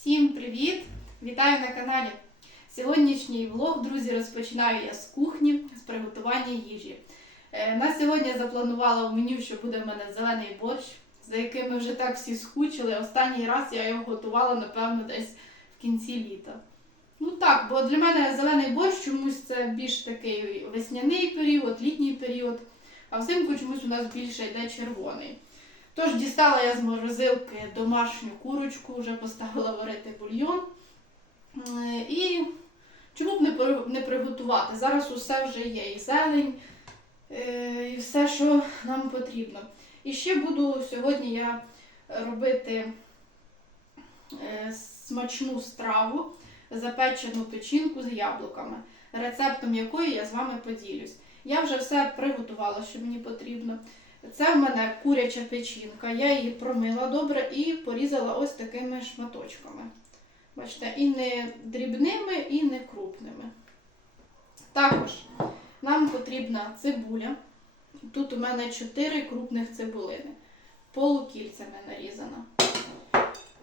Всім привіт! Вітаю на каналі. Сьогоднішній влог, друзі, розпочинаю я з кухні, з приготування їжі. Е, На сьогодні запланувала в меню, що буде в мене зелений борщ, за яким ми вже так всі скучили. Останній раз я його готувала, напевно, десь в кінці літа. Ну так, бо для мене зелений борщ чомусь це більш такий весняний період, літній період, а взимку чомусь у нас більше йде червоний. Тож дістала я з морозилки домашню курочку, вже поставила варити бульйон. Е, І чому б не, приготувати? Зараз усе вже є, і зелень, е, і все, що нам потрібно. І ще буду сьогодні я робити е, смачну страву, запечену печінку з яблуками, рецептом якої я з вами поділюсь. Я вже все приготувала, що мені потрібно. Це в мене куряча печінка. Я її промила добре і порізала ось такими шматочками. Бачите, і не дрібними, і не крупними. Також нам потрібна цибуля. Тут у мене 4 крупних цибулини. Полукільцями нарізана.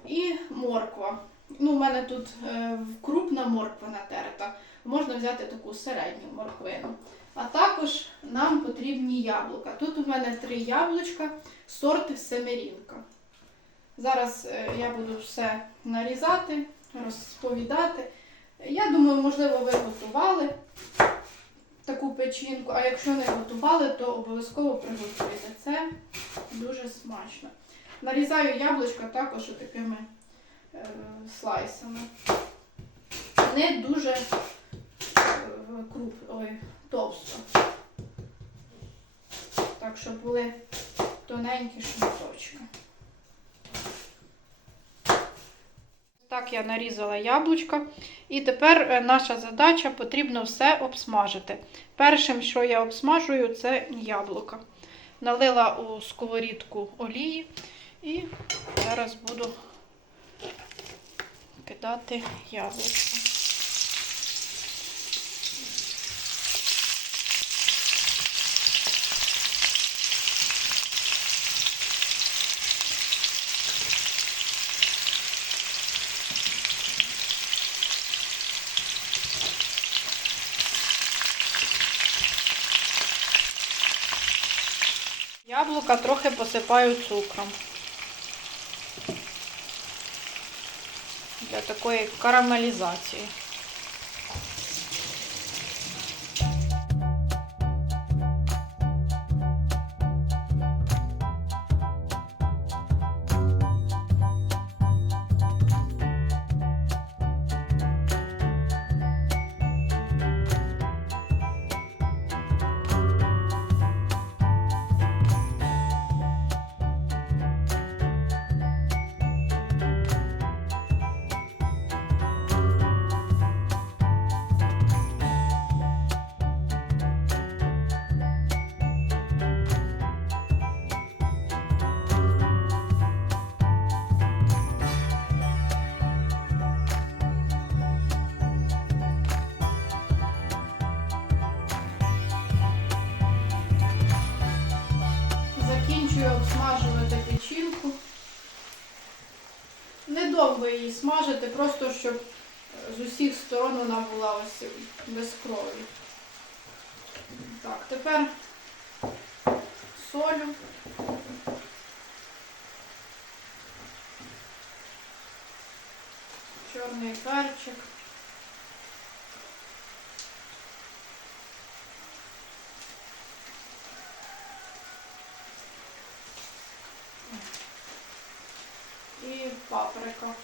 І морква. Ну, у мене тут е, крупна морква натерта. Можна взяти таку середню морквину. А також нам потрібні яблука. Тут у мене три яблучка, сорт семерінка. Зараз е, я буду все нарізати, розповідати. Я думаю, можливо, ви готували таку печінку, а якщо не готували, то обов'язково приготуйте. Це дуже смачно. Нарізаю яблучка також такими е, слайсами. Не дуже круп, ой, товсто. Так, щоб були тоненькі шматочки. Так, я нарізала яблучка. І тепер е, наша задача потрібно все обсмажити. Першим, що я обсмажую, це яблука. Налила у сковорідку олії і зараз буду кидати яблука. Яблука трохи посипаю цукром. Для такої карамелізації. Недовго її смажити, просто щоб з усіх сторон вона була ось без крові. Так, тепер солю. Чорний перчик. Лещенко.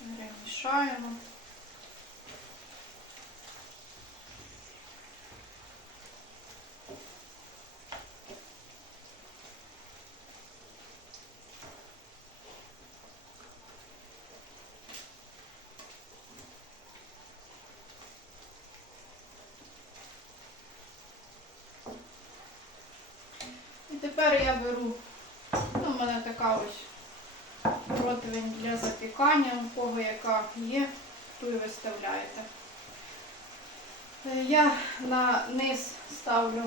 Перемішаємо. Беру, ну, в мене така ось противень для запікання, у кого яка є. ту і виставляєте. Е, Я на низ ставлю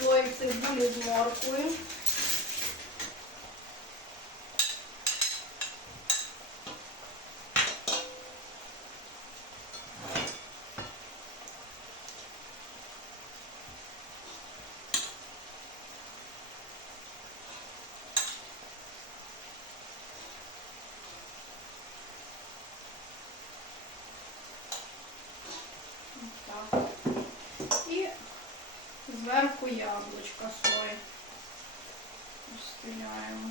слой цибулі з морквою. Так. І зверху яблучка слой розстеляємо.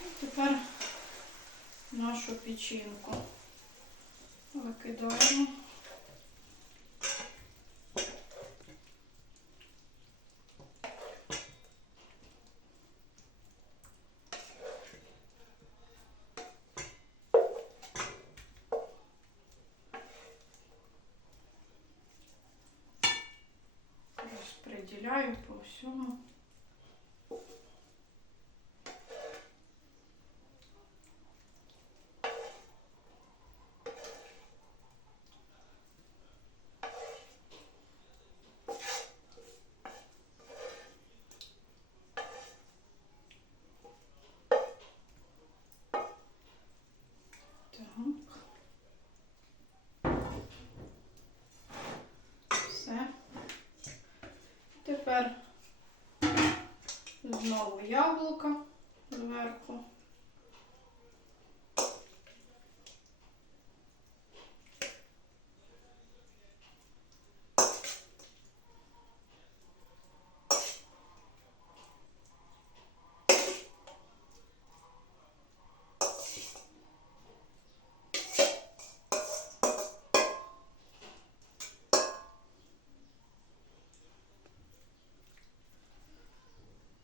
І тепер нашу печінку викидаємо. Розподіляю по всьому. Так. Все. Тепер знову яблука зверху.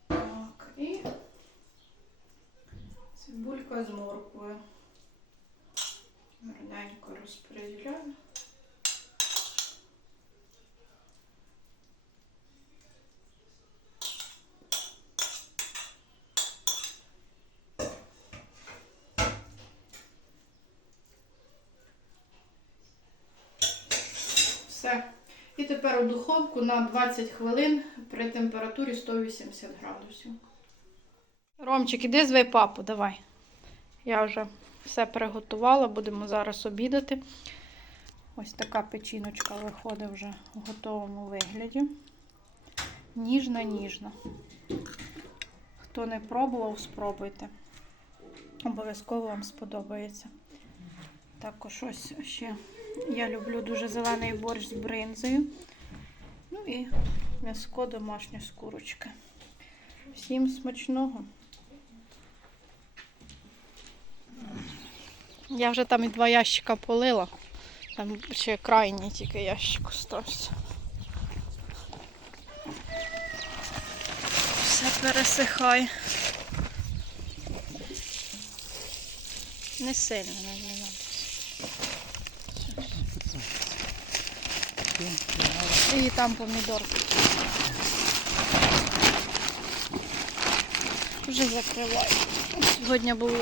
Так, і з. Гарненько розподіляю. Все. І тепер у духовку на 20 хвилин при температурі 180 градусів. Ромчик, іди звей папу, давай. Я вже все приготувала, будемо зараз обідати. Ось така печіночка виходить вже в готовому вигляді. Ніжна, ніжна. Хто не пробував, спробуйте. Обов'язково вам сподобається. Також ось ще я люблю дуже зелений борщ з бринзою. Ну і м'яско домашнє з курочки. Всім смачного. Я вже там і два ящика полила. Там ще крайній тільки ящик остався. Все пересихає. Не сильно, не, надо. І там помідорки. Вже закриваю. Сьогодні було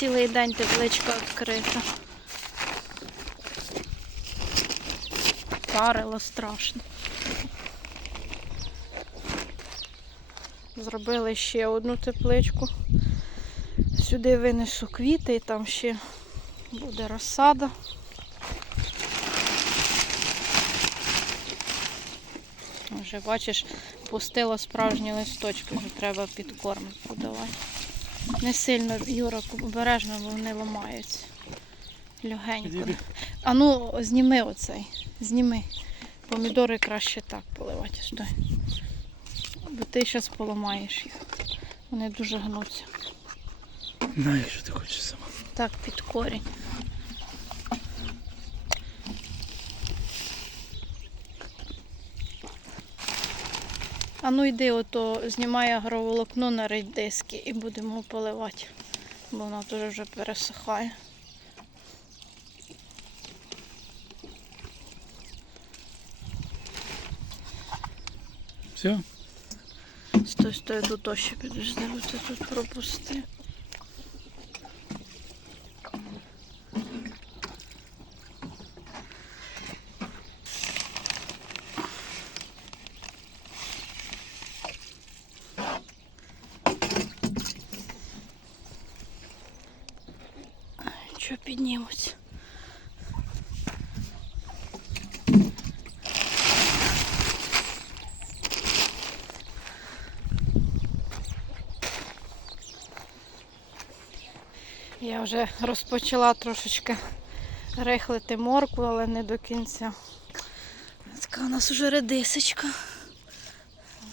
цілий день тепличка відкрита. Парило страшно. Зробили ще одну тепличку. Сюди винесу квіти і там ще буде розсада. Вже бачиш, пустило справжні листочки, вже треба підкормити подавати. Не сильно, Юра, обережно, бо вони ламаються. Легенько. А ну, зніми оцей. Зніми. Помідори краще так поливати. Стой. Бо ти зараз поламаєш їх. Вони дуже гнуться. Знаєш, що ти хочеш сама. Так, під корінь. А ну йди, ото знімай агроволокно на редиски і будемо поливати, бо вона дуже вже пересихає. Все? Стой, стой, тут ще підожди, бо ти тут пропусти. Я вже розпочала трошечки рихлити моркву, але не до кінця. Така у нас вже редисочка.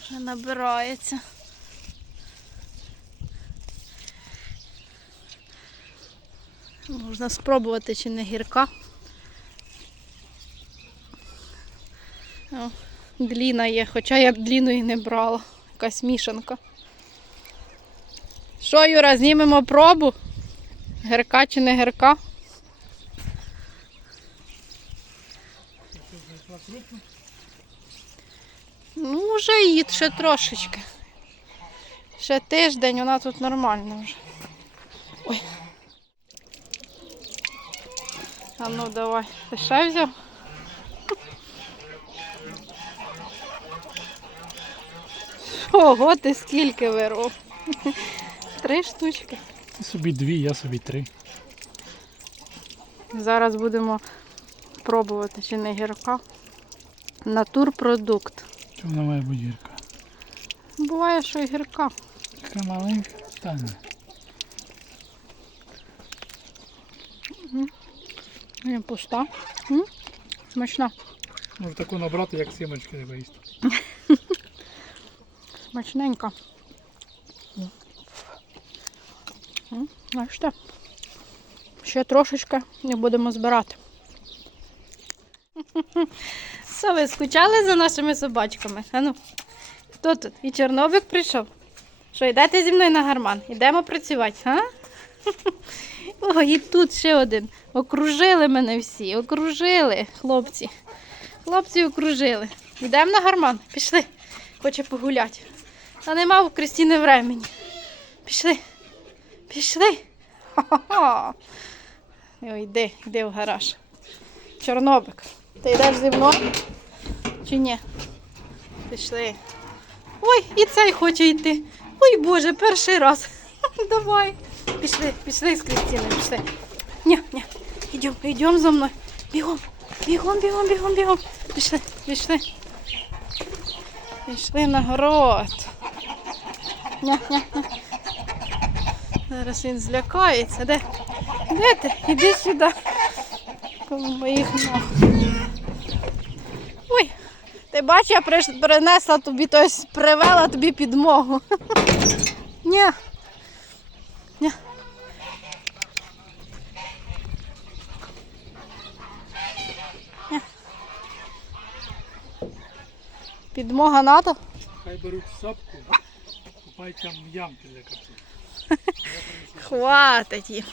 Вже набирається. Можна спробувати, чи не гірка. Дліна є, хоча я б дліну і не брала. Якась мішанка. Що, Юра, знімемо пробу? Гірка чи не гірка? Ну, вже їд ще трошечки. Ще тиждень, вона тут нормальна вже. Ой. А ну давай. Ти ще взяв? Ого, ти скільки вирвав? Три штучки. Ти собі дві, я собі три. Зараз будемо пробувати, чи не гірка. Натурпродукт. Чому вона має бути гірка? Буває, що і гірка. Така маленька. Та не. Пуста. М? Смачна. Може таку набрати, як сімочки не виїсти. Смачненька. М, Бачите? Ще трошечки і будемо збирати. Що ви скучали за нашими собачками? Ану, хто тут? І Чорнобик прийшов. Що, йдете зі мною на гарман? Йдемо працювати, а? О, і тут ще один. Окружили мене всі, окружили, хлопці. Хлопці окружили. Йдемо на гарман. Пішли. Хоче погуляти. А нема в Кристіни времені. Пішли. Пішли. Хо-хо-хо. Ой, йди, йди в гараж. Чорнобик. Ти йдеш зі мною? Чи ні? Пішли. Ой, і цей хоче йти. Ой Боже, перший раз. Давай. Пішли, пішли з Кристиною, пішли. Ні, ні. Йдемо, йдемо за мною. Бігом, бігом, бігом, бігом, бігом. Пішли, пішли. Пішли на город. Ня, ня, ня. Зараз він злякається. Де? Де ти? Іди сюди. Коло моїх ног. Ой, ти бачиш, я принесла тобі, тобто привела тобі підмогу. Ні. Ні. Підмога надо? Хай беруть сапку, купають там ямки для картоплі. Хватить їм.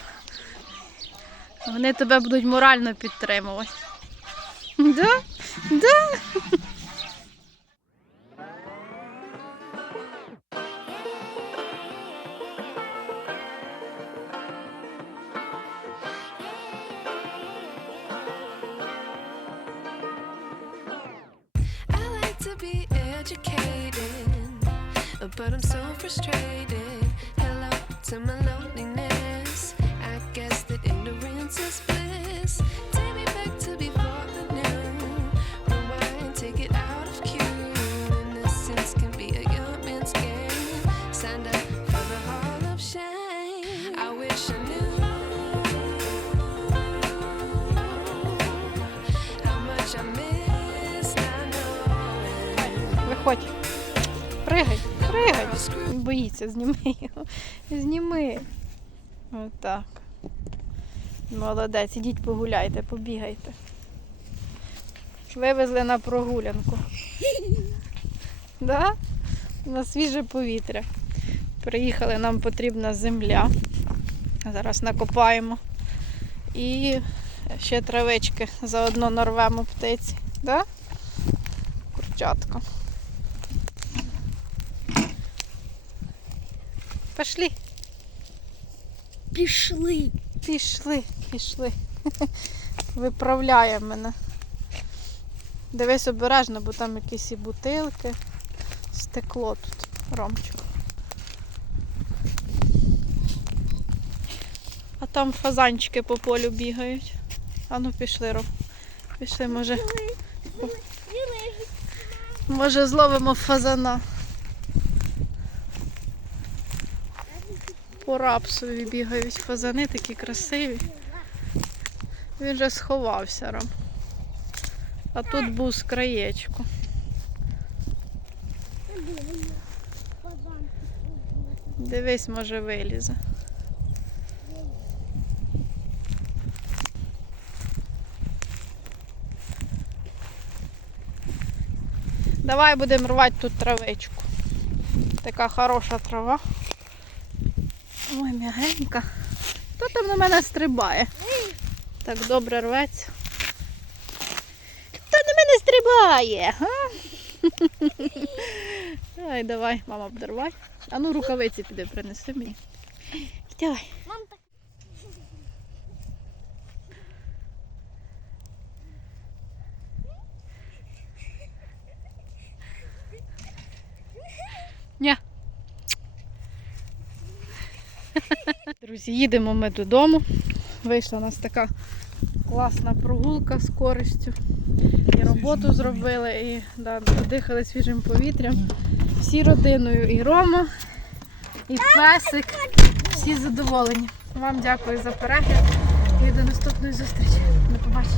Вони тебе будуть морально підтримувати. Да? Да? But I'm so frustrated. Боїться, зніми його. Зніми. Отак. Молодець, ідіть погуляйте, побігайте. Вивезли на прогулянку. Да? На свіже повітря. Приїхали, нам потрібна земля. Зараз накопаємо. І ще травички заодно нарвемо птиці. Да? Курчатка. Пішли. Пішли. Пішли, пішли. Виправляє мене. Дивись обережно, бо там якісь і бутилки. Стекло тут, Ромчик. А там фазанчики по полю бігають. А ну пішли, Ром. Пішли, може. Може зловимо фазана. По рапсові бігають фазани такі красиві. Він же сховався Ром. А тут був з краєчку. Дивись, може вилізе. Давай будемо рвати тут травичку. Така хороша трава. Ой, м'ягенька. Хто там на мене стрибає? Так добре рветься. Хто на мене стрибає? Ай, давай, мама обдарвай. А ну рукавиці піди принеси мені. Давай. Друзі, їдемо ми додому. Вийшла у нас така класна прогулка з користю. І роботу зробили, і да, подихали свіжим повітрям. Всі родиною, і Рома, і песик. Всі задоволені. Вам дякую за перегляд і до наступної зустрічі. До побачення.